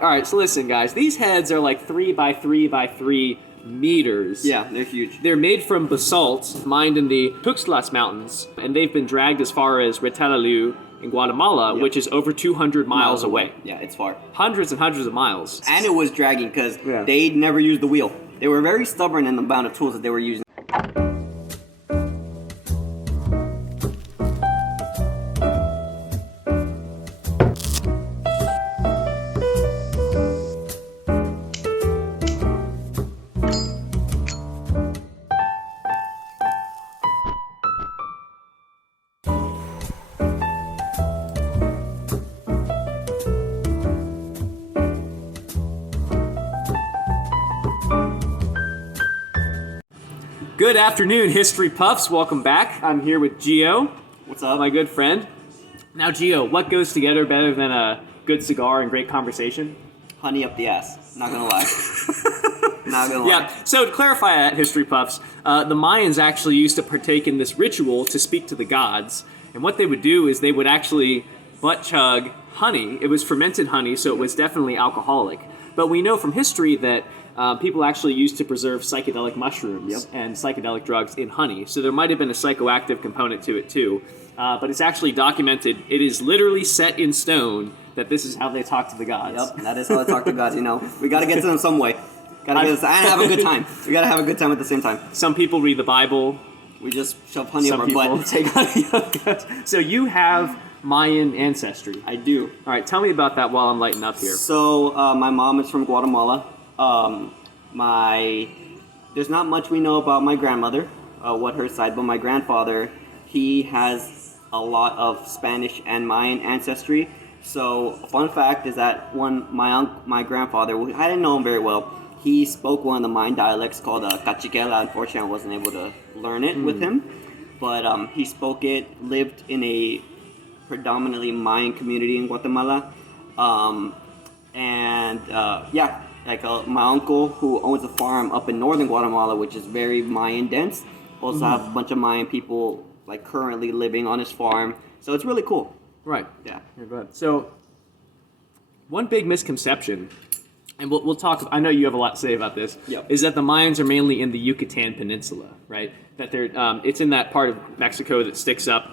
All right, so listen, guys. These heads are like 3 by 3 by 3 meters. Yeah, they're huge. They're made from basalt mined in the Tuxtlas Mountains, and they've been dragged as far as Retalhuleu in Guatemala, which is over 200 miles away. Yeah, it's far. Hundreds and hundreds of miles. And it was dragging because they never used the wheel. They were very stubborn in the amount of tools that they were using. Good afternoon, History Puffs. Welcome back. I'm here with Gio. What's up? My good friend. Now, Gio, what goes together better than a good cigar and great conversation? Honey up the ass. Not gonna lie. Not gonna lie. Yeah, so to clarify that, History Puffs, the Mayans actually used to partake in this ritual to speak to the gods. And what they would do is they would actually butt chug honey. It was fermented honey, so it was definitely alcoholic. But we know from history that people actually used to preserve psychedelic mushrooms and psychedelic drugs in honey. So there might have been a psychoactive component to it too. But it's actually documented. It is literally set in stone that this is how they talk to the gods. Yep, that is how they talk to gods, you know. We gotta get to them some way. Gotta get and have a good time. We gotta have a good time at the same time. Some people read the Bible. We just shove honey up our butt. Take honey up. So you have Mayan ancestry. I do. All right, tell me about that while I'm lighting up here. So my mom is from Guatemala. There's not much we know about my grandmother, what her side, but my grandfather, he has a lot of Spanish and Mayan ancestry. So a fun fact is that when my grandfather, I didn't know him very well, he spoke one of the Mayan dialects called Cachiquela. Unfortunately, I wasn't able to learn it with him, but he spoke it, lived in a predominantly Mayan community in Guatemala, my uncle who owns a farm up in northern Guatemala, which is very Mayan dense, also have a bunch of Mayan people like currently living on his farm. So it's really cool. Right. Yeah. Go ahead. So one big misconception, and we'll talk. I know you have a lot to say about this. Yep. Is that the Mayans are mainly in the Yucatan Peninsula, right? That they're it's in that part of Mexico that sticks up.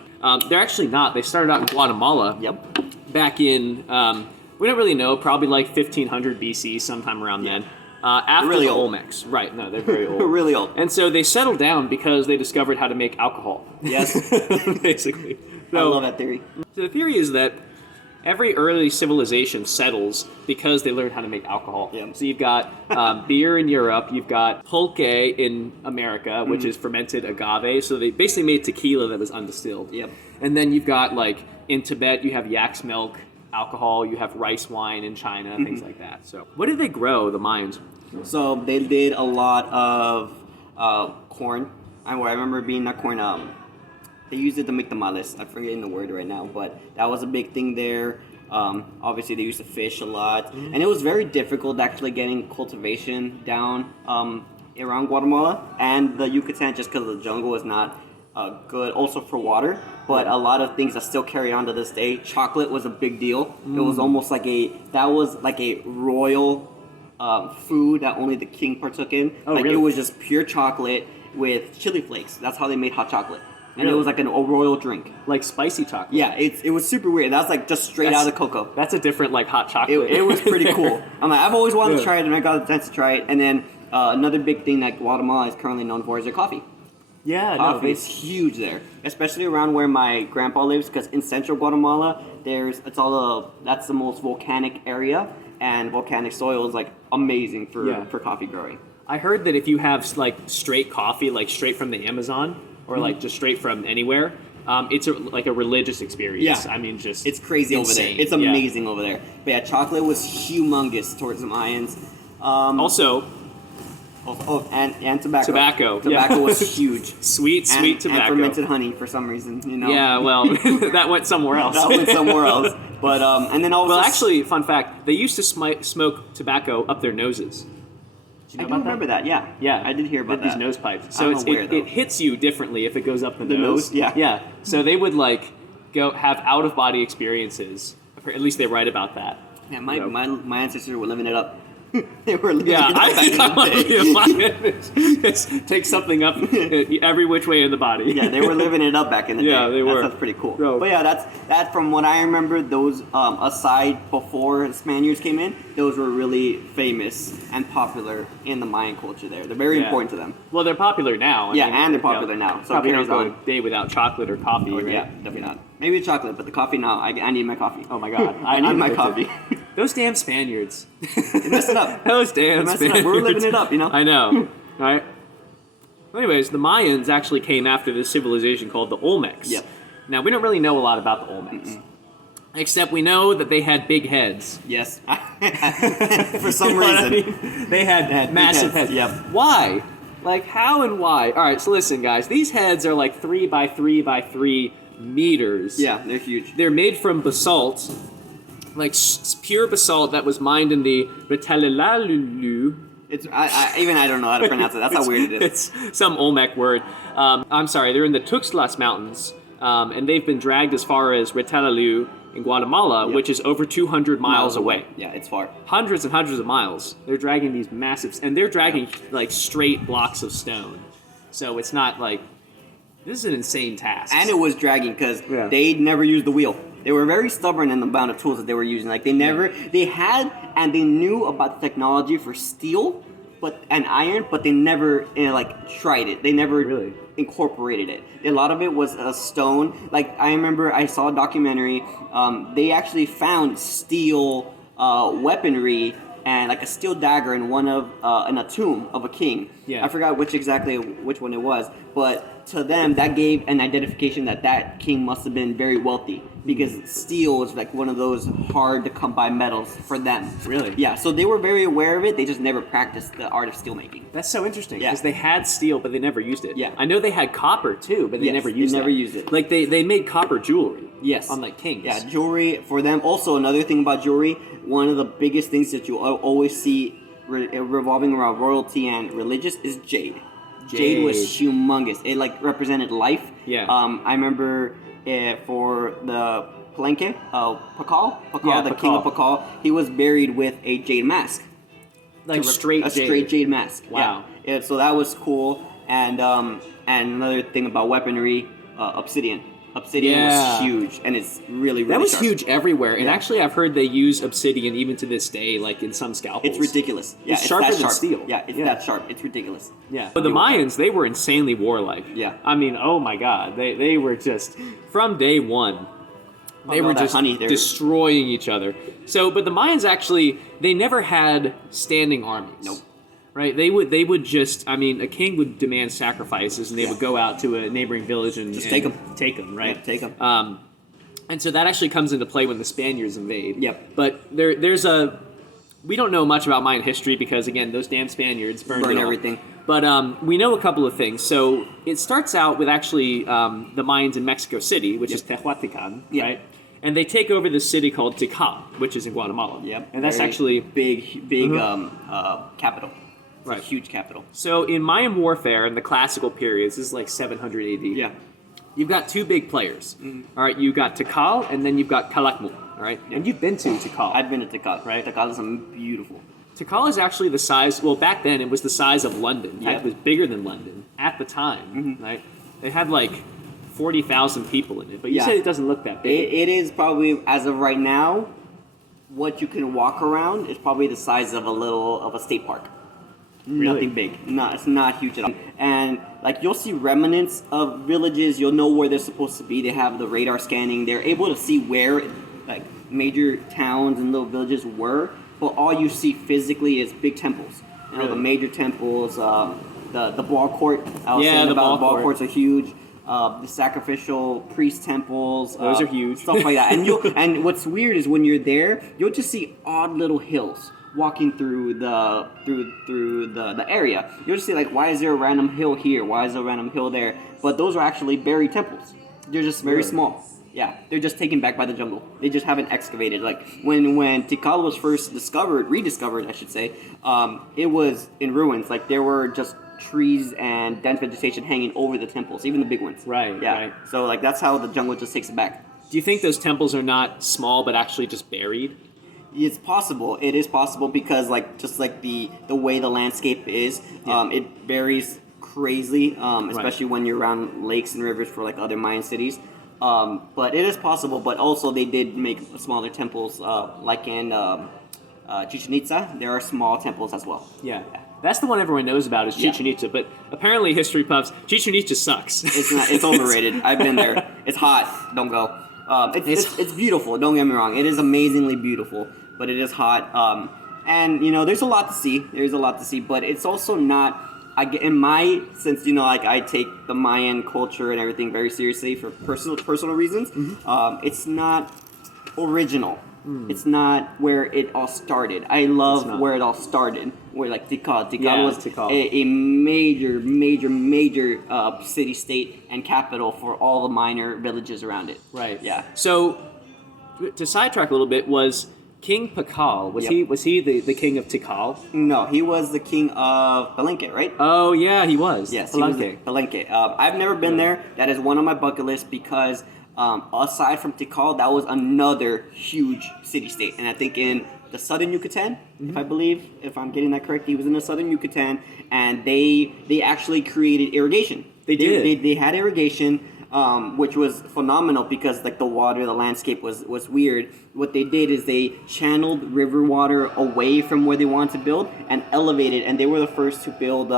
They're actually not. They started out in Guatemala. Yep. Back in we don't really know, probably like 1500 BC, sometime around then. After really the old. Olmecs. Right, no, they're very old. Really old. And so they settled down because they discovered how to make alcohol. Yes. Basically. So, I love that theory. So the theory is that every early civilization settles because they learned how to make alcohol. Yeah. So you've got beer in Europe, you've got pulque in America, which is fermented agave. So they basically made tequila that was undistilled. Yep. And then you've got, like, in Tibet, you have yak's milk alcohol, you have rice wine in China, things like that. So what did they grow, the Mayans? So they did a lot of corn. I remember being that corn. They used it to make tamales. I'm forgetting the word right now, but that was a big thing there. Obviously, they used to fish a lot, and it was very difficult actually getting cultivation down around Guatemala and the Yucatan, just because the jungle is not good. Also for water, but a lot of things that still carry on to this day. Chocolate was a big deal. It was almost like a royal food that only the king partook in. Oh, really? It was just pure chocolate with chili flakes. That's how they made hot chocolate. And Really? it was like a royal drink. Like spicy chocolate? Yeah, it was super weird. That's like just straight out of cocoa. That's a different, like, hot chocolate. It was pretty cool. I've always wanted to try it, and I got the chance to try it. And then another big thing that Guatemala is currently known for is their coffee. Yeah, Coffee is huge there, especially around where my grandpa lives, because in central Guatemala, that's the most volcanic area, and volcanic soil is like amazing for coffee growing. I heard that if you have, like, straight coffee, like straight from the Amazon, or like just straight from anywhere, it's like a religious experience. Yeah. I mean, just it's crazy insane. over there. It's amazing over there. But yeah, chocolate was humongous towards the Mayans. And tobacco. Tobacco was huge. Sweet tobacco. And fermented honey for some reason, you know. Yeah, well, that went somewhere else. But and then also. Well, actually, fun fact: they used to smoke tobacco up their noses. I do remember that. Yeah, I did hear about these that. nose pipes. So it hits you differently if it goes up the nose. Yeah. So they would like go have out of body experiences. At least they write about that. Yeah, So- my ancestors were living it up. They were living Yeah, it up back in the day. Just take something up every which way in the body. Yeah, they were living it up back in the day. Yeah, they were. That's pretty cool. No. But yeah, that from what I remember, those aside before the Spaniards came in, those were really famous and popular in the Mayan culture there. They're very Yeah. important to them. Well, they're popular now. Yeah, and they're popular now, so probably carries don't go on. a day without chocolate or coffee. Oh, right? yeah, definitely not. Maybe chocolate, but the coffee now. I need my coffee. Oh my God, I need my addicted. coffee. Those damn Spaniards. They messed it up. Those damn They messed it Spaniards. up. We're living it up, you know? I know. All right. Anyways, the Mayans actually came after this civilization called the Olmecs. Yep. Now, we don't really know a lot about the Olmecs. Except we know that they had big heads. Yes. For some You know what I reason. mean? They had big massive heads, heads. yep. Why? Like, how and why? All right, so listen, guys. These heads are like 3 by 3 by 3 meters. Yeah, they're huge. They're made from basalt, like pure basalt that was mined in the Retalalalu. It's I don't know how to pronounce it. That's how weird it is. It's some Olmec word. I'm sorry, they're in the Tuxtlas Mountains, and they've been dragged as far as Retalalu in Guatemala, Yep. which is over 200 miles away. Yeah, it's far. Hundreds and hundreds of miles. They're dragging these massive, and they're dragging like straight blocks of stone. So it's not like, this is an insane task. And it was dragging because Yeah. they never used the wheel. They were very stubborn in the amount of tools that they were using. Like they had and they knew about the technology for steel, and iron, but they never tried it. They never Really? incorporated it. A lot of it was a stone. Like I remember, I saw a documentary. They actually found steel weaponry and like a steel dagger in in a tomb of a king. Yeah. I forgot which one it was, but to them that gave an identification that king must have been very wealthy because steel is like one of those hard to come by metals for them. Really? Yeah. So they were very aware of it. They just never practiced the art of steel making. That's so interesting Yeah. because they had steel, but they never used it. Yeah. I know they had copper too, but they Yes, never they used it. never used it. Like they made copper jewelry. Yes. On like kings. Yeah, jewelry for them. Also, another thing about jewelry, one of the biggest things that you always see revolving around royalty and religious is jade. Jade was humongous. It like represented life. Yeah. I remember for the Palenque, Pakal, Yeah, the king of Pakal, he was buried with a jade mask. Like A straight jade mask. Wow. Yeah. So that was cool. And another thing about weaponry, obsidian. Obsidian Yeah. was huge, and it's really, really That was sharp. huge everywhere, and Yeah. actually I've heard they use obsidian even to this day, like in some scalpels. It's ridiculous. Yeah, It's sharper that than sharp. steel. Yeah, it's Yeah. that sharp. It's ridiculous. Yeah. But the Mayans, they were insanely warlike. Yeah. I mean, oh my God, they were just from day one. They all were that just honey, they're- destroying each other. So, but the Mayans actually, they never had standing armies. Nope. Right? They would just, I mean, a king would demand sacrifices, and they would go out to a neighboring village and Just take 'em. Take them, right? Yeah, take 'em. And so that actually comes into play when the Spaniards invade. Yep. But we don't know much about Mayan history because, again, those damn Spaniards burned it all. everything. But we know a couple of things. So it starts out with actually the Mayans in Mexico City, which is Tehuatican, Yeah. right? And they take over this city called Tikal, which is in Guatemala. Yep. And that's Very actually big capital. It's Right. a huge capital. So in Mayan warfare in the classical periods, this is like 700 AD. Yeah. You've got two big players. All right, you've got Tikal and then you've got Calakmul. All right, and you've been to Tikal. I've been to Tikal. Right. Tikal is beautiful. Tikal is actually the size. Well, back then it was the size of London. In fact, Yeah. it was bigger than London at the time. Right? They had like 40,000 people in it, but you Yeah. said it doesn't look that big. It is probably, as of right now, what you can walk around is probably the size of a state park. Really? Nothing big. No, it's not huge at all. And like you'll see remnants of villages. You'll know where they're supposed to be. They have the radar scanning. They're able to see where like major towns and little villages were. But all you see physically is big temples. You know, Really? the major temples. The ball court. I was Yeah, saying the about ball ball courts are huge. The sacrificial priest temples. Those are huge. Stuff like that. And what's weird is when you're there, you'll just see odd little hills walking through the area. You'll just see like, why is there a random hill here? Why is there a random hill there? But those are actually buried temples. They're just very Really? small. Yeah, they're just taken back by the jungle. They just haven't excavated. Like when Tikal was first rediscovered, I should say, it was in ruins. Like there were just trees and dense vegetation hanging over the temples, even the big ones. Right, Yeah. right. So like that's how the jungle just takes it back. Do you think those temples are not small but actually just buried? It's possible. It is possible because just like the way the landscape is, it varies crazily, especially when you're around lakes and rivers for like other Mayan cities. But it is possible. But also they did make smaller temples, like in Chichen Itza. There are small temples as well. Yeah. That's the one everyone knows about is Chichen Itza, but apparently history puffs, Chichen Itza sucks. It's not. It's overrated. I've been there. It's hot. Don't go. It's beautiful. Don't get me wrong. It is amazingly beautiful, but it is hot. And there's a lot to see. There's a lot to see, but it's also not. Since I take the Mayan culture and everything very seriously for personal reasons. Mm-hmm. It's not original. It's not where it all started. I love where it all started. Where like Tikal was a major city-state and capital for all the minor villages around it. Right. Yeah. So, to sidetrack a little bit, was King Pakal, was he the king of Tikal? No, he was the king of Palenque, right? Oh yeah, he was. Yes, Palenque. He was Palenque. I've never been there. That is one on my bucket list because aside from Tikal, that was another huge city-state. And I think in the southern Yucatan, if I'm getting that correct, he was in the southern Yucatan, and they actually created irrigation. They had irrigation, which was phenomenal because like the water, the landscape was weird. What they did is they channeled river water away from where they wanted to build and elevated, and they were the first to build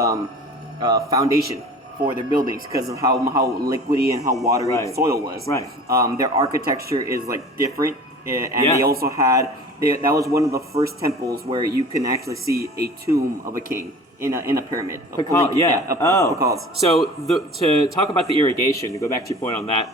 foundation for their buildings because of how liquidy and how watery the soil was. Right. Their architecture is like different, and they also had that was one of the first temples where you can actually see a tomb of a king in a pyramid. Pakal, Pakal's. So to talk about the irrigation, to go back to your point on that,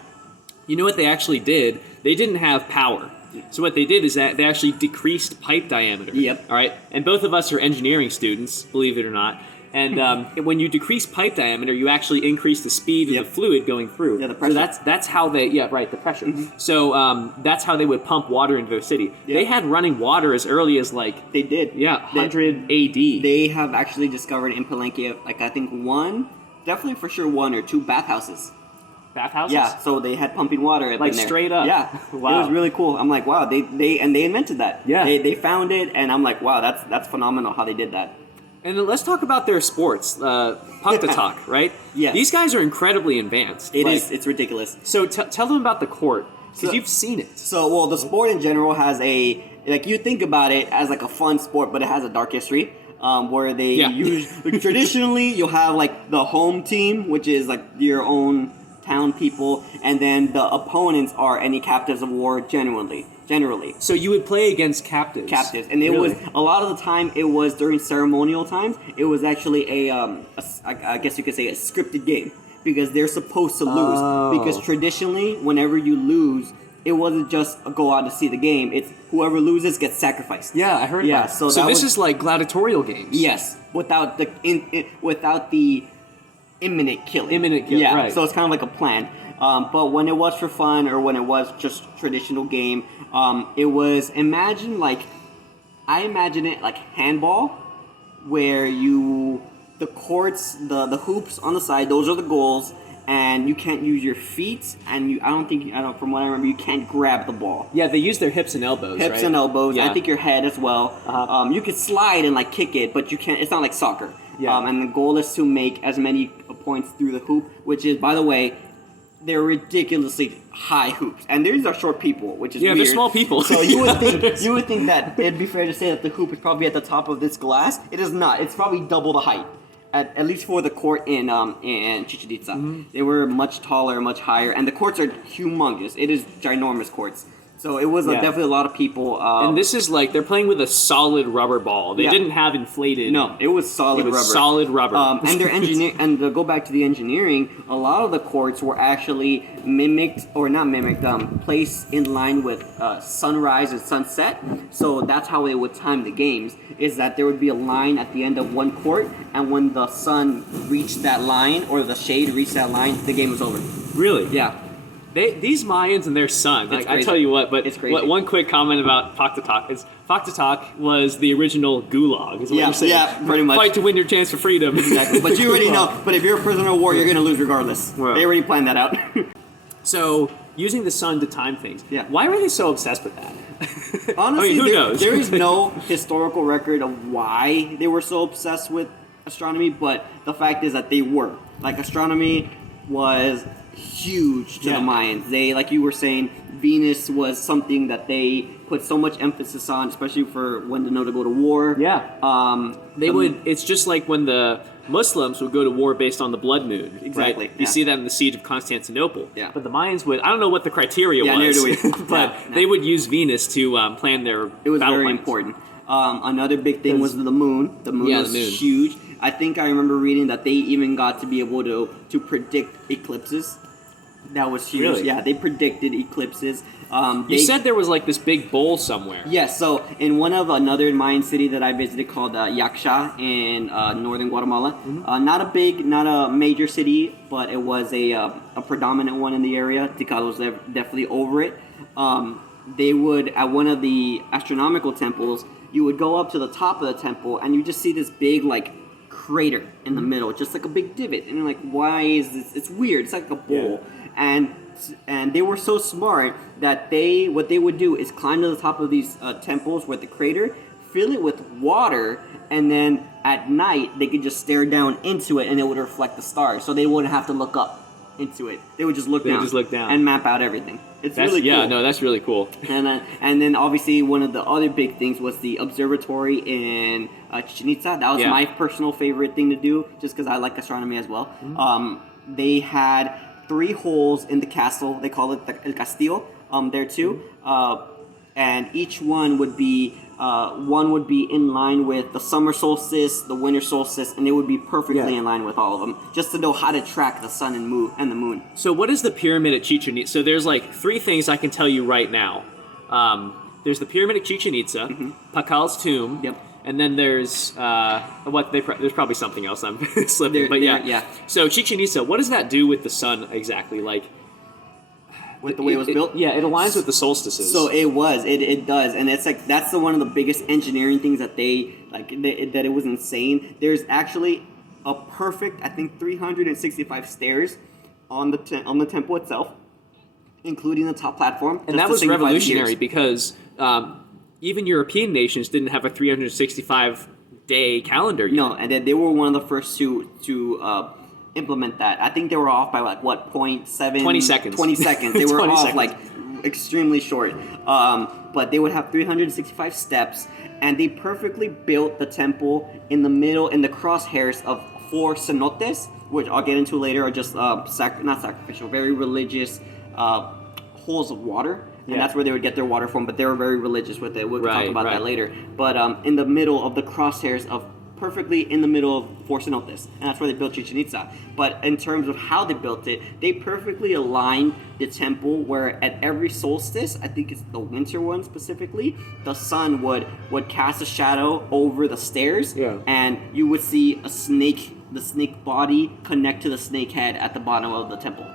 you know what they actually did? They didn't have power. So what they did is that they actually decreased pipe diameter. Yep. All right. And both of us are engineering students, believe it or not. And when you decrease pipe diameter, you actually increase the speed of the fluid going through. Yeah, the pressure. So that's how they, the pressure. Mm-hmm. So that's how they would pump water into their city. Yep. They had running water as early as They did. Yeah, 100 AD. They have actually discovered in Palenque, I think definitely for sure one or two bathhouses. Bathhouses? Yeah, so they had pumping water in there. Straight up. Yeah. Wow. It was really cool. I'm like, wow, they invented that. Yeah. They found it, and I'm like, wow, that's phenomenal how they did that. And let's talk about their sports, Paktatak, right? Yes. These guys are incredibly advanced. It's ridiculous. So tell them about the court, because you've seen it. So, well, the sport in general has you think about it as like a fun sport, but it has a dark history. Where they use, traditionally, you'll have like the home team, which is like your own town people, and then the opponents are any captives of war generally. So you would play against captives. And it was a lot of the time. It was during ceremonial times. It was actually I guess you could say a scripted game because they're supposed to lose. Because traditionally, whenever you lose, it wasn't just a go out to see the game. It's whoever loses gets sacrificed. Yeah, I heard about it. So this is like gladiatorial games. Yes, without the imminent killing. Yeah, right. So it's kind of like a plan. But when it was for fun or when it was just traditional game, it was I imagine it like handball, where the courts, the hoops on the side, those are the goals, and you can't use your feet, and from what I remember, you can't grab the ball. Yeah, they use their hips and elbows. Hips and elbows. Yeah. I think your head as well. You could slide and like kick it, but you can't. It's not like soccer. Yeah. And the goal is to make as many points through the hoop, which is, by the way, they're ridiculously high hoops, and these are short people, which is weird. They're small people. So you would think that it'd be fair to say that the hoop is probably at the top of this glass. It is not. It's probably double the height, at least for the court in Chichen Itza. Mm-hmm. They were much taller, much higher, and the courts are humongous. It is ginormous courts. So it was definitely a lot of people. And this is like they're playing with a solid rubber ball. They didn't have inflated. No, it was solid rubber. Solid rubber. And their and to go back to the engineering, a lot of the courts were actually placed in line with sunrise and sunset. So that's how they would time the games. Is that there would be a line at the end of one court, and when the sun reached that line or the shade reached that line, the game was over. Really? Yeah. These Mayans and their sun, I tell you what, but it's crazy. One quick comment about Paktatak is Paktatak was the original gulag, is what you're saying. Yeah, pretty much. Fight to win your chance for freedom. Exactly. But you already know, but if you're a prisoner of war, you're going to lose regardless. Right. They already planned that out. So, using the sun to time things. Yeah. Why were they so obsessed with that? Honestly, I mean, who knows? there is no historical record of why they were so obsessed with astronomy, but the fact is that they were. Like, astronomy was huge to the Mayans. They, like you were saying, Venus was something that they put so much emphasis on, especially for when they know to go to war. Yeah. It's just like when the Muslims would go to war based on the blood moon. Exactly. Right? You see that in the siege of Constantinople. Yeah. But the Mayans would, I don't know what the criteria was, neither do we. but they would use Venus to plan their It was battle very plans. important. Another big thing was the moon. The moon was huge. I think I remember reading that they even got to be able to predict eclipses. That was huge. Really? Yeah, they predicted eclipses. You said there was like this big bowl somewhere. Yes, so in another Mayan city that I visited called Yaksha in northern Guatemala, not a major city, but it was a predominant one in the area. Tikal was definitely over it. They would, at one of the astronomical temples, you would go up to the top of the temple and you just see this big like crater in the middle, just like a big divot, and you're like, why is this? It's weird. It's like a bowl. And they were so smart that what they would do is climb to the top of these temples with the crater, fill it with water, and then at night they could just stare down into it and it would reflect the stars, so they wouldn't have to look up into it. They would just look down and map out everything. That's really cool. Yeah, no, that's really cool. And then obviously one of the other big things was the observatory in Chichen Itza. That was my personal favorite thing to do, just because I like astronomy as well. They had 3 holes in the castle. They call it the El Castillo there too. And each one would be in line with the summer solstice, the winter solstice, and it would be perfectly in line with all of them, just to know how to track the sun and the moon. So what is the pyramid at Chichen Itza? So there's like 3 things I can tell you right now. There's the pyramid at Chichen Itza, Pacal's tomb, and then there's there's probably something else I'm slipping, but yeah. So Chichen Itza, what does that do with the sun exactly? Like, with the way it was built? Yeah, it aligns with the solstices. So it does, and it's like that's one of the biggest engineering things that that it was insane. There's actually a perfect, I think, 365 stairs on the temple itself, including the top platform. And that was revolutionary because even European nations didn't have a 365-day calendar yet. No, and they were one of the first to implement that. I think they were off by 0.7 20 seconds. 20 seconds. They were off extremely short. But they would have 365 steps, and they perfectly built the temple in the middle, in the crosshairs of 4 cenotes, which I'll get into later, are just not sacrificial, very religious holes of water. And that's where they would get their water from, but they were very religious with it. We'll talk about that later. But in the middle of the crosshairs of perfectly in the middle of 4 cenotes, and that's where they built Chichen Itza. But in terms of how they built it, they perfectly aligned the temple where at every solstice, I think it's the winter one specifically, the sun would cast a shadow over the stairs, and you would see the snake body connect to the snake head at the bottom of the temple.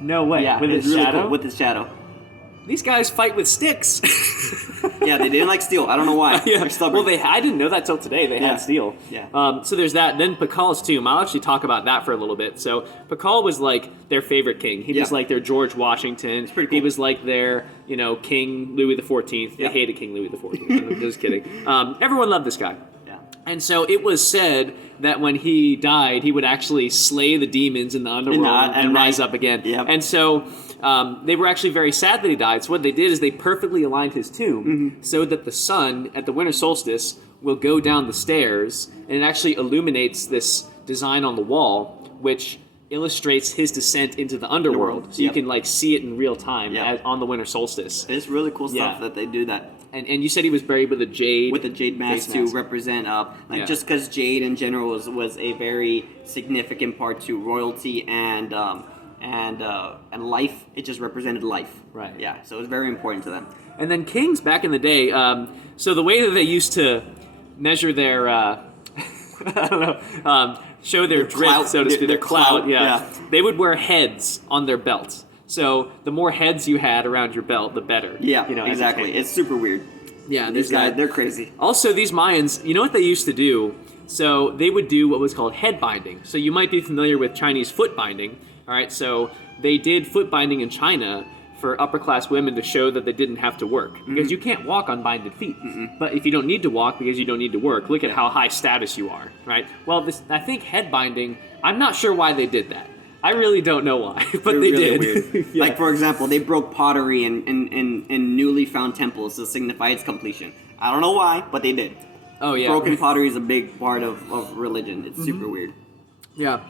No way. Yeah, with his really shadow? cool, with his shadow. These guys fight with sticks. Yeah, they didn't like steel. I don't know why. They're stubborn. Well, I didn't know that till today. They had steel. Yeah. So there's that. Then Pacal's tomb. I'll actually talk about that for a little bit. So Pacal was like their favorite king. He was like their George Washington. It's pretty cool. He was like their, King Louis XIV. They hated King Louis XIV. I'm just kidding. Everyone loved this guy. Yeah. And so it was said that when he died, he would actually slay the demons in the underworld and rise up again. Yep. And so they were actually very sad that he died. So what they did is they perfectly aligned his tomb so that the sun at the winter solstice will go down the stairs, and it actually illuminates this design on the wall, which illustrates his descent into the underworld. So you can see it in real time on the winter solstice. It's really cool stuff that they do that. And you said he was buried with a jade. With a jade mask to represent, just because jade in general was a very significant part to royalty and life. It just represented life. Right. Yeah. So it was very important to them. And then kings back in the day. So the way that they used to measure their, I don't know, show their drift, clout, so to speak, their clout. Yeah. They would wear heads on their belts. So the more heads you had around your belt, the better. Yeah, exactly. It's super weird. Yeah, these guys, they're crazy. Also, these Mayans, you know what they used to do? So they would do what was called head binding. So you might be familiar with Chinese foot binding. All right, so they did foot binding in China for upper-class women to show that they didn't have to work. Because you can't walk on binded feet. But if you don't need to walk because you don't need to work, look at how high status you are, right? Well, I think head binding, I'm not sure why they did that. I really don't know why, but they really did. Weird. Yeah. Like, for example, they broke pottery in newly found temples to signify its completion. I don't know why, but they did. Oh, yeah. Broken pottery is a big part of religion. It's super weird. Yeah.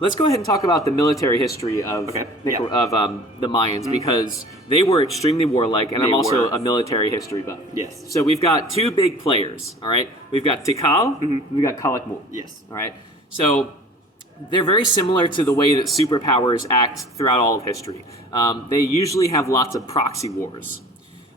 Let's go ahead and talk about the military history of the Mayans, because they were extremely warlike, and I'm also a military history buff. Yes. So we've got two big players, all right? We've got Tikal, and we've got Calakmul. Yes. All right? So they're very similar to the way that superpowers act throughout all of history. They usually have lots of proxy wars.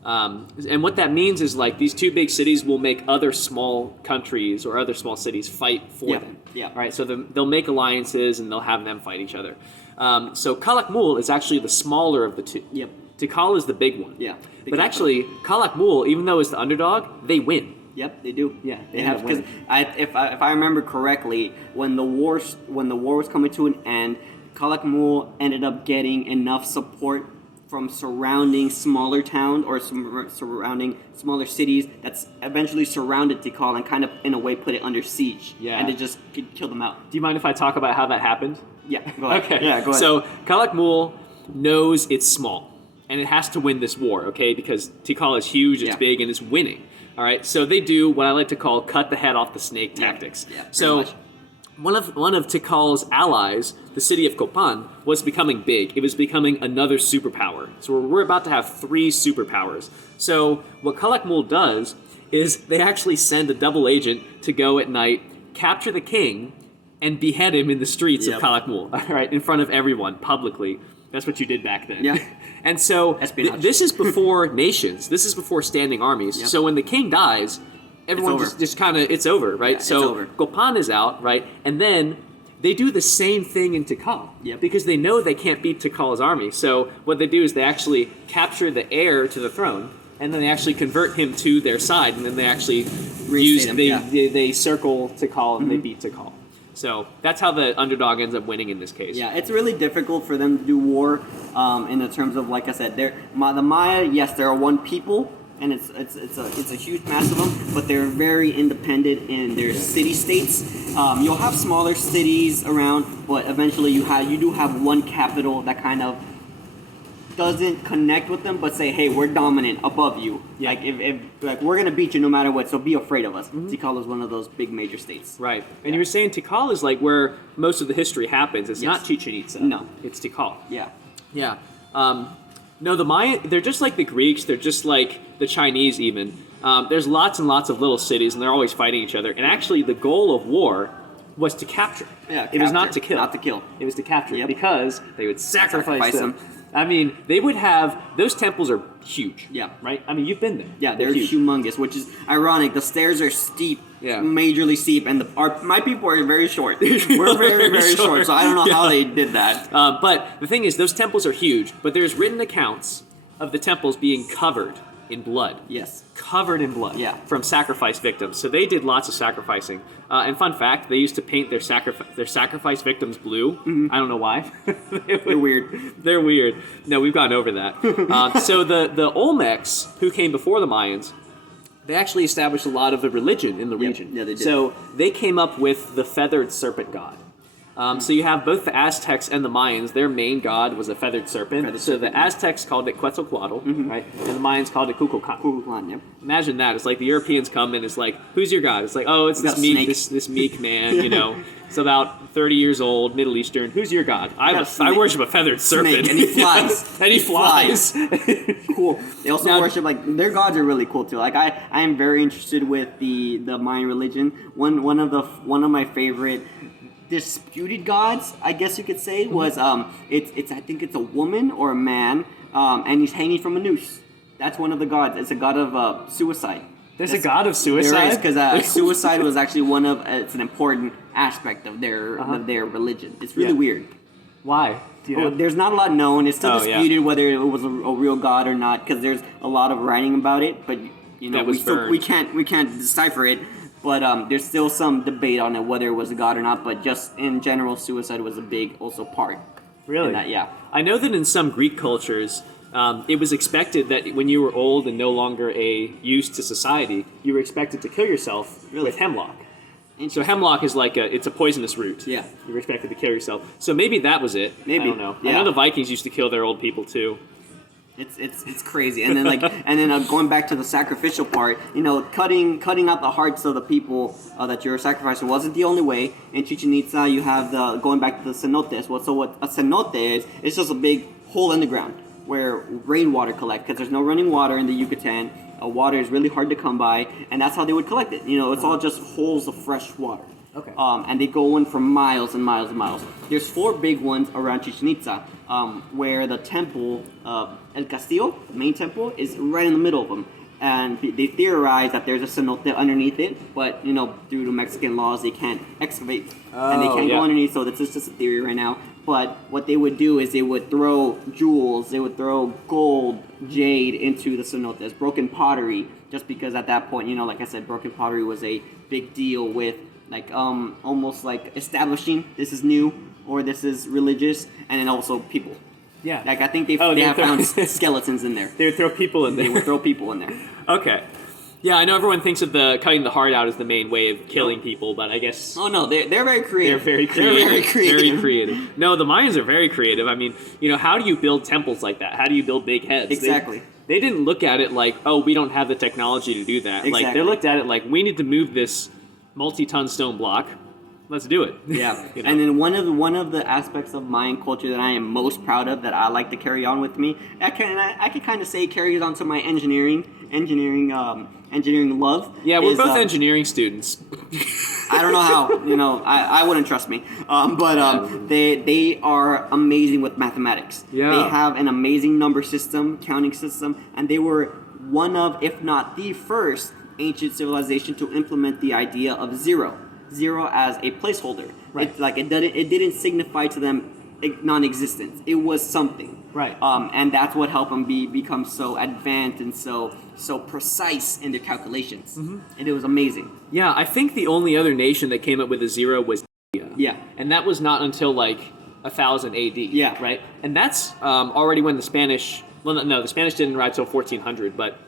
And what that means is, like, these two big cities will make other small countries or other small cities fight for them. Yeah. Right? So they'll make alliances and they'll have them fight each other. So Calakmul is actually the smaller of the two. Yep. Tikal is the big one. Yeah. But actually, Calakmul, even though it's the underdog, they win. Yep, they do. Yeah, they have, because if I remember correctly, when the war was coming to an end, Calakmul ended up getting enough support from surrounding smaller towns or surrounding smaller cities that's eventually surrounded Tikal and kind of in a way put it under siege. Yeah. And it just could kill them out. Do you mind if I talk about how that happened? Yeah, go ahead. Okay. Yeah, go ahead. So Calakmul knows it's small and it has to win this war, okay? Because Tikal is huge, it's big, and it's winning. All right, so they do what I like to call cut the head off the snake tactics. Yeah, so one of Tikal's allies, the city of Copan, was becoming big. It was becoming another superpower. So we're about to have 3 superpowers. So what Calakmul does is they actually send a double agent to go at night, capture the king, and behead him in the streets of Calakmul, all right, in front of everyone, publicly. That's what you did back then. Yeah. And so this is before nations. This is before standing armies. Yep. So when the king dies, everyone just kind of, it's over, right? Yeah, so Copan is out, right? And then they do the same thing in Tikal. Yep. Because they know they can't beat Tikal's army. So what they do is they actually capture the heir to the throne, and then they actually convert him to their side, and then they actually they circle Tikal and they beat Tikal. So that's how the underdog ends up winning in this case. Yeah, it's really difficult for them to do war in the terms of, like I said, the Maya, yes, there are one people, and it's a huge mass of them, but they're very independent in their city-states. You'll have smaller cities around, but eventually you do have one capital that kind of doesn't connect with them, but say, hey, we're dominant above you. Yeah. Like we're gonna beat you no matter what, so be afraid of us. Tikal is one of those big major states. Right. And you were saying Tikal is like where most of the history happens. It's not Chichen Itza. No. It's Tikal. Yeah. Yeah. No, the Maya, they're just like the Greeks. They're just like the Chinese even. There's lots and lots of little cities, and they're always fighting each other. And actually, the goal of war was to capture. Yeah, It was not to kill. Not to kill. It was to capture, because they would sacrifice them. them. I mean, they would have, those temples are huge. Yeah. Right? I mean, you've been there. Yeah, they're huge. humongous, which is ironic. The stairs are steep, Yeah. majorly steep, and my people are very short. We're very, very short, so I don't know how they did that. But the thing is, those temples are huge, but there's written accounts of the temples being covered in blood. Yes. Covered in blood. Yeah. From sacrifice victims. So they did lots of sacrificing. And fun fact, they used to paint their sacrifice victims blue. I don't know why. They're weird. They're weird. No, we've gotten over that. So the Olmecs, who came before the Mayans, they actually established a lot of the religion in the region. Yeah, they did. So they came up with the feathered serpent god. So you have both the Aztecs and the Mayans. Their main god was a feathered serpent. So the Aztecs called it Quetzalcoatl, right? And the Mayans called it Kukulkan. Yep. Imagine that. It's like the Europeans come and it's like, who's your god? It's like, oh, it's this meek man, you know. It's about 30 years old, Middle Eastern. Who's your god? I worship a feathered serpent. Snake, and he flies. And he flies. Cool. They also worship, like, their gods are really cool too. Like I am very interested with the Mayan religion. One of my favorite disputed gods, I guess you could say, was it's I think it's a woman or a man, and he's hanging from a noose. That's one of the gods. It's a god of suicide. There's a god of suicide? There is, because suicide was actually one of it's an important aspect of their religion. It's really weird. Why? Do you know? There's not a lot known. It's still disputed whether it was a real god or not, because there's a lot of writing about it. But you know, we can't decipher it. But there's still some debate on it, whether it was a god or not. But just in general, suicide was a big also part. Really? In that, yeah. I know that in some Greek cultures, it was expected that when you were old and no longer a use to society, you were expected to kill yourself with hemlock. So hemlock is like it's a poisonous root. Yeah. You were expected to kill yourself. So maybe that was it. Maybe. I don't know. Yeah. I know the Vikings used to kill their old people too. It's crazy, and then going back to the sacrificial part, cutting out the hearts of the people that you're sacrificing wasn't the only way. In Chichen Itza, you have going back to the cenotes. So what a cenote is, it's just a big hole in the ground where rainwater collects, because there's no running water in the Yucatan. Water is really hard to come by, and that's how they would collect it. It's all just holes of fresh water. Okay. And they go in for miles and miles and miles. There's 4 big ones around Chichen Itza, where the temple, El Castillo, the main temple, is right in the middle of them. And they theorize that there's a cenote underneath it, but due to Mexican laws, they can't excavate and they can't go underneath. So that's just a theory right now. But what they would do is they would throw jewels, they would throw gold, jade into the cenotes, broken pottery, just because at that point, like I said, broken pottery was a big deal with almost like establishing this is new or this is religious, and then also people. Yeah. Like I think they have found skeletons in there. They would throw people in there. They would throw people in there. Okay. Yeah, I know everyone thinks of cutting the heart out as the main way of killing people, but I guess... Oh, no, they're very creative. They're very creative. They're very creative. Very creative. No, the Mayans are very creative. I mean, how do you build temples like that? How do you build big heads? Exactly. They didn't look at it like, oh, we don't have the technology to do that. Exactly. Like, they looked at it like, we need to move this multi-ton stone block. Let's do it. Yeah. And then one of the aspects of Mayan culture that I am most proud of, that I like to carry on with me, I can kind of say carries on to my engineering love. Yeah, we're both engineering students. I don't know how. I wouldn't trust me. But they are amazing with mathematics. Yeah. They have an amazing number system, counting system, and they were one of, if not the first, ancient civilization to implement the idea of zero as a placeholder. Right. It didn't signify to them non-existence. It was something. Right. And that's what helped them become so advanced and so precise in their calculations. Mm-hmm. And it was amazing. Yeah, I think the only other nation that came up with a zero was India. Yeah. And that was not until 1000 AD. Yeah. Right? And that's already when the Spanish... Well, no, the Spanish didn't arrive till 1400, but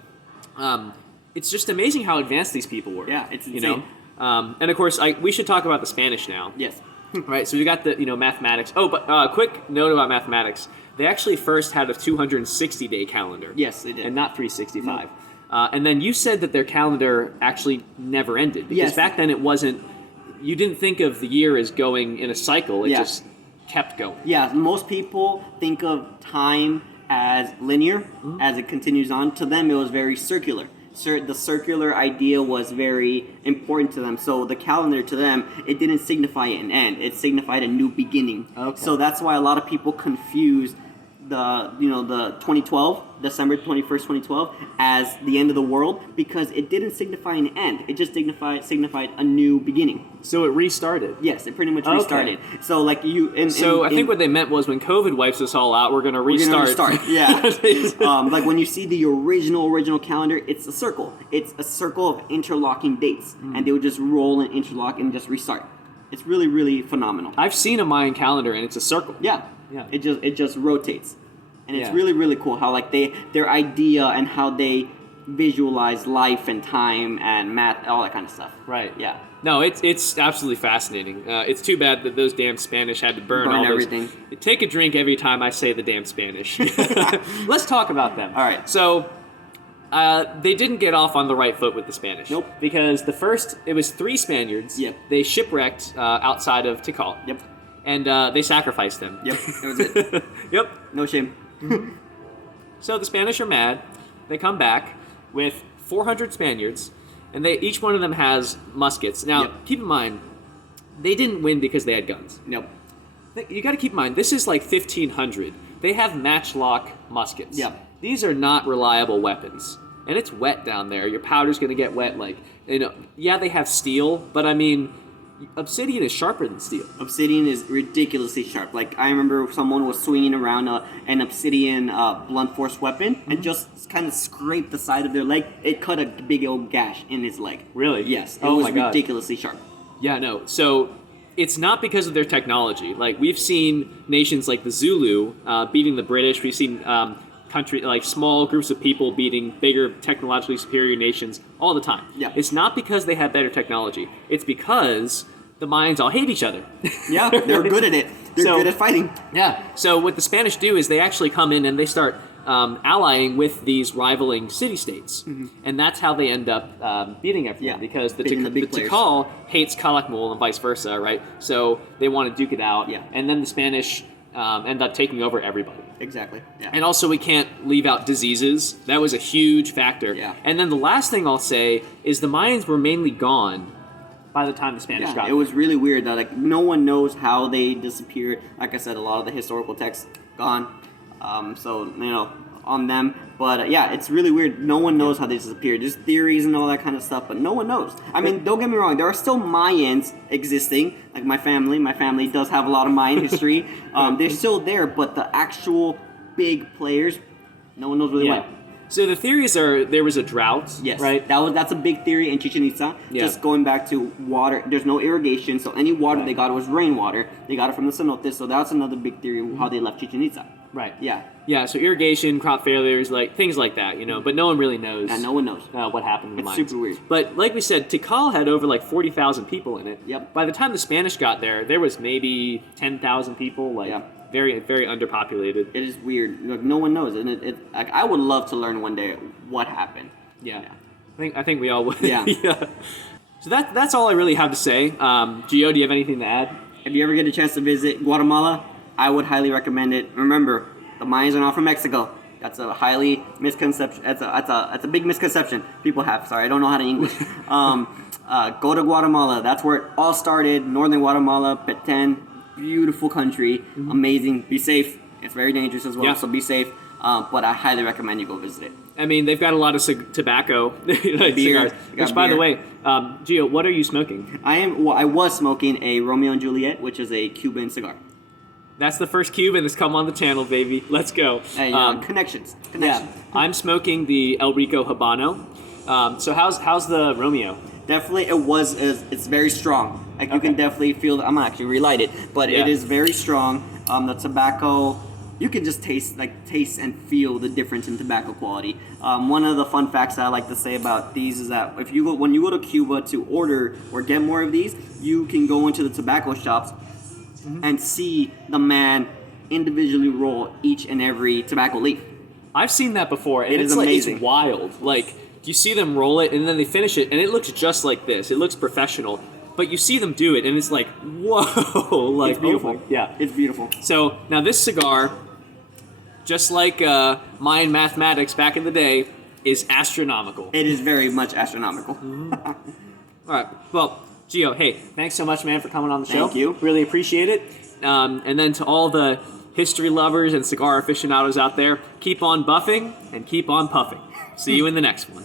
it's just amazing how advanced these people were. Yeah, it's insane. And of course, we should talk about the Spanish now. Yes. Right, so you got the mathematics. Oh, but quick note about mathematics. They actually first had a 260-day calendar. Yes, they did. And not 365. And then you said that their calendar actually never ended. Because back then it wasn't... You didn't think of the year as going in a cycle. It just kept going. Yeah, most people think of time as linear, as it continues on. To them, it was very circular. The circular idea was very important to them. So the calendar to them, it didn't signify an end. It signified a new beginning. Okay. So that's why a lot of people confuse the 2012, December 21st, 2012, as the end of the world, because it didn't signify an end. It just signified a new beginning. So it restarted. Yes, it pretty much restarted. So I think what they meant was when COVID wipes us all out, we're going to restart. Yeah. Like when you see the original calendar, it's a circle. It's a circle of interlocking dates, and they would just roll and interlock and just restart. It's really, really phenomenal. I've seen a Mayan calendar, and it's a circle. Yeah. Yeah. It just rotates. And it's really, really cool how their idea and how they visualize life and time and math, all that kind of stuff. Right. Yeah. No, it's absolutely fascinating. It's too bad that those damn Spanish had to burn all everything. Take a drink every time I say the damn Spanish. Let's talk about them. All right. So they didn't get off on the right foot with the Spanish. Nope. Because it was 3 Spaniards. Yep. They shipwrecked outside of Tikal. Yep. And they sacrificed them. Yep. That was it. Yep. No shame. So the Spanish are mad. They come back with 400 Spaniards, and each one of them has muskets. Now, keep in mind, they didn't win because they had guns. Nope. You got to keep in mind, this is 1500. They have matchlock muskets. Yep. These are not reliable weapons. And it's wet down there. Your powder's going to get wet. They have steel, but I mean... Obsidian is sharper than steel. Obsidian is ridiculously sharp. I remember someone was swinging around an obsidian blunt force weapon and just kind of scraped the side of their leg. It cut a big old gash in his leg. Really? Yes. It was ridiculously sharp. Yeah, no. So it's not because of their technology. We've seen nations like the Zulu beating the British. We've seen country, like small groups of people beating bigger, technologically superior nations all the time. Yeah. It's not because they have better technology. It's because the Mayans all hate each other. Yeah, they're good at it. They're good at fighting. Yeah. So what the Spanish do is they actually come in and they start allying with these rivaling city-states. And that's how they end up beating everyone, because the Tikal hates Calakmul and vice versa, right? So they want to duke it out. Yeah. And then the Spanish end up taking over everybody. Exactly. Yeah. And also we can't leave out diseases. That was a huge factor. Yeah. And then the last thing I'll say is the Mayans were mainly gone by the time the Spanish got it was really weird that like no one knows how they disappeared. Like I said, a lot of the historical texts gone. So on them. But yeah, it's really weird. No one knows how they disappeared. There's theories and all that kind of stuff, but no one knows. I mean, don't get me wrong. There are still Mayans existing. Like my family does have a lot of Mayan history. They're still there, but the actual big players, no one knows really well. So the theories are there was a drought, yes, right? That's a big theory in Chichen Itza. Yeah. Just going back to water, there's no irrigation, so any water they got was rainwater. They got it from the cenote, so that's another big theory of how they left Chichen Itza. Right. Yeah. Yeah. So irrigation, crop failures, like things like that, but no one really knows. Yeah, no one knows what happened to the Mayans. It's super weird. But like we said, Tikal had over like 40,000 people in it. Yep. By the time the Spanish got there was maybe 10,000 people. Like very, very underpopulated. It is weird. Like no one knows, and like I would love to learn one day what happened. Yeah. I think we all would. Yeah. Yeah. So that's all I really have to say. Gio, do you have anything to add? If you ever get a chance to visit Guatemala, I would highly recommend it. Remember, the Mayans are not from Mexico. That's a highly misconception. That's a big misconception people have. Sorry, I don't know how to English. Go to Guatemala. That's where it all started. Northern Guatemala, Petén, beautiful country, amazing. Be safe. It's very dangerous as well, so be safe. But I highly recommend you go visit it. I mean, they've got a lot of tobacco, like beer. cigars. Which, by the way, Gio, what are you smoking? I was smoking a Romeo and Juliet, which is a Cuban cigar. That's the first Cuban that's come on the channel, baby. Let's go. Hey, connections. Yeah, I'm smoking the El Rico Habano. So how's the Romeo? Definitely, it's very strong. Like you can definitely feel. I'm gonna actually relight it, but it is very strong. The tobacco, you can just taste and feel the difference in tobacco quality. One of the fun facts I like to say about these is that when you go to Cuba to order or get more of these, you can go into the tobacco shops and see the man individually roll each and every tobacco leaf. I've seen that before, and it's amazing. It's wild. Like you see them roll it, and then they finish it, and it looks just like this. It looks professional, but you see them do it, and it's like, whoa! Like it's beautiful. Yeah, it's beautiful. So now this cigar, just like Mayan mathematics back in the day, is astronomical. It is very much astronomical. All right. Well, Gio, hey, thanks so much, man, for coming on the show. Thank you. Really appreciate it. And then to all the history lovers and cigar aficionados out there, keep on buffing and keep on puffing. See you in the next one.